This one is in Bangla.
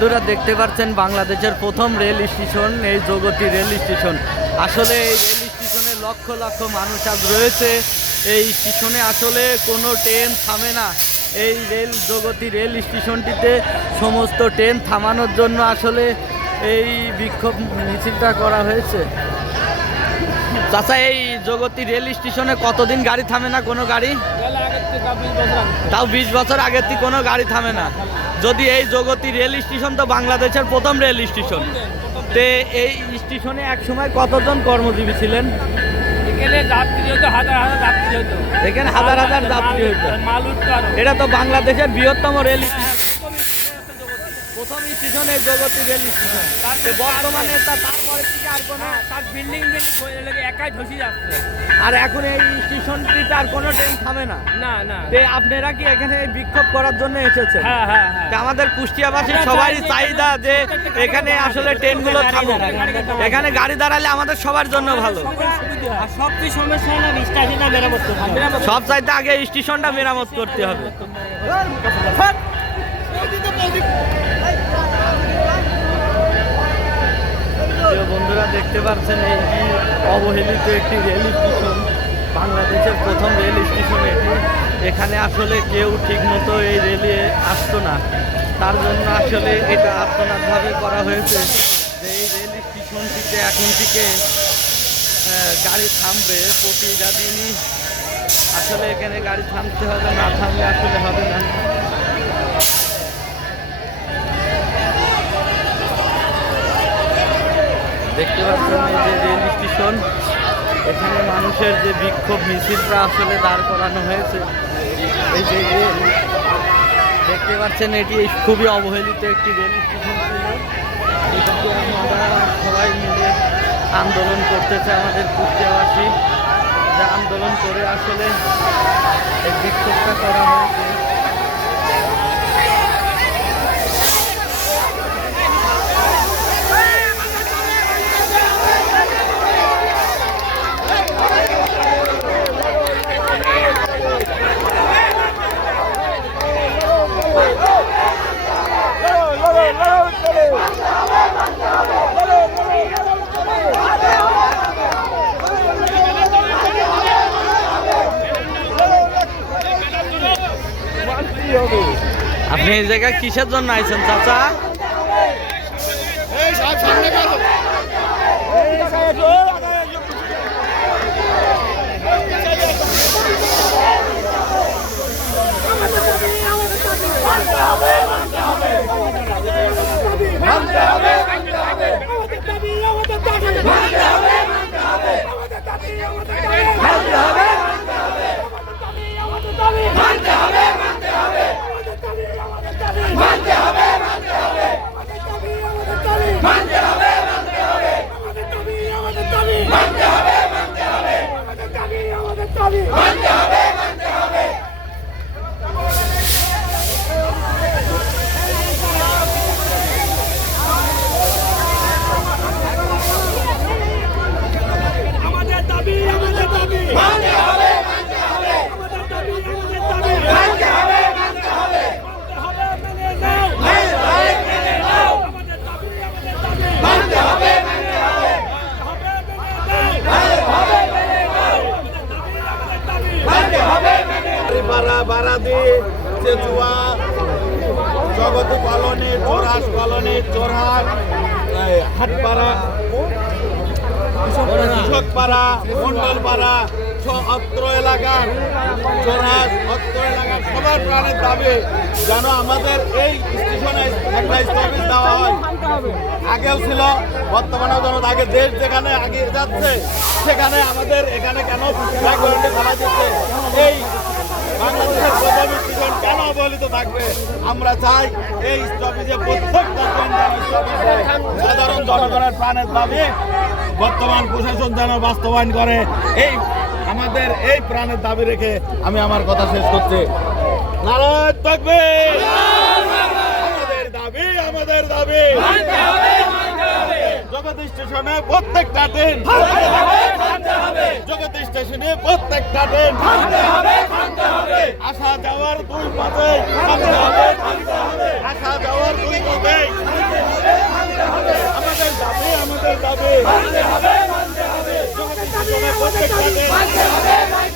বন্ধুরা দেখতে পাচ্ছেন বাংলাদেশের প্রথম রেল স্টেশন এই জগতী রেল স্টেশন। আসলে এই রেল স্টেশনে লক্ষ লক্ষ মানুষ আজ রয়েছে। এই স্টেশনে আসলে কোনো ট্রেন থামে না। এই জগতী রেল স্টেশনটিতে সমস্ত ট্রেন থামানোর জন্য আসলে এই বিক্ষোভ মিছিলটা করা হয়েছে। চাচা, এই জগতী রেল স্টেশনে কতদিন গাড়ি থামে না? কোনো গাড়ি তাও 20 বছর আগের থেকে কোনো গাড়ি থামে না। যদি এই জগতী রেল স্টেশন তো বাংলাদেশের প্রথম রেল স্টেশন, তে এই স্টেশনে এক সময় কতজন কর্মজীবী ছিলেন? এখানে হাজার হাজার যাত্রী হইতো। এটা তো বাংলাদেশের বৃহত্তম রেল স্টেশন, প্রথম স্টেশন এই জগতী রেল স্টেশন। বর্তমানে তারপরে থেকে আর কোনো বিল্ডিং একাই ধসে যাচ্ছে। আর এখন এই স্টেশনটিতে আর কোনো ট্রেন থামে না। না না, আপনারা কি এখানে বিক্ষোভ করার জন্য এসেছেন? হ্যাঁ হ্যাঁ, আমাদের কুষ্টিয়াবাসী সবারই চাহিদা যে এখানে আসলে ট্রেনগুলো থামুক। এখানে গাড়ি দাঁড়ালে আমাদের সবার জন্য ভালো। সবচেয়ে সমস্যা হলো স্টেশনটা মেরামত করতে হবে। সব চাইতে আগে স্টেশনটা মেরামত করতে হবে। বন্ধুরা দেখতে পাচ্ছেন এই অবহেলিত একটি রেল স্টেশন, বাংলাদেশের প্রথম রেল স্টেশন এটি। এখানে আসলে কেউ ঠিকমতো এই রেলে আসতো না, তার জন্য আসলে এটা আত্মনাথভাবে করা হয়েছে যে এই রেল স্টেশনটিতে এখন থেকে গাড়ি থামবে প্রতিদিনই। আসলে এখানে গাড়ি থামতে হবে, না থামলে আসলে হবে না। দেখতে পাচ্ছেন এই যে রেল স্টেশন, এখানে মানুষের যে বিক্ষোভ মিছিলটা আসলে দাঁড় করানো হয়েছে। এই যে রেল দেখতে পাচ্ছেন, এটি খুবই অবহেলিত একটি রেল স্টেশন ছিল। এটাকে আমরা সবাই মিলে আন্দোলন করতেছে, আমাদের কুষ্টিয়াবাসী যে আন্দোলন করে আসলে এই বিক্ষোভটা করা হয়েছে। আপনি এই জায়গায় কিসের জন্য আইছেন চাচা? জগতী কলোনি, চোরাস কলোনি, চোরহাট, হাটপাড়া, কৃষকপাড়া, মন্ডলপাড়া, অত্র এলাকার চোরাস, অত্র এলাকার সবার প্রাণের দাবি যেন আমাদের এই স্টেশনে একটা স্থগিত দেওয়া হয়। আগেও ছিল, বর্তমানেও যেন আগে দেশ যেখানে আগে যাচ্ছে সেখানে আমাদের এখানে কেন ফেলা দিচ্ছে? এই বাংলাদেশের প্রথম স্টেশন কেন অবহেলিত থাকবে? আমরা চাই এই স্টপেজে প্রত্যেকটা সাধারণ জনগণের প্রাণের দাবি বর্তমান প্রশাসন যেন বাস্তবায়ন করে। এই আমাদের এই প্রাণের দাবি রেখে আমি আমার কথা শেষ করছি। নারায়ণ তাকবীর! আমাদের দাবি জগতী স্টেশনে প্রত্যেকটা ট্রেন, জগতী স্টেশনে প্রত্যেকটা ট্রেন আসা যাওয়ার দুই পথে, আসা যাওয়ার দুই পথে চৌহাট্টি স্টেশনে প্রত্যেকটা ট্রেন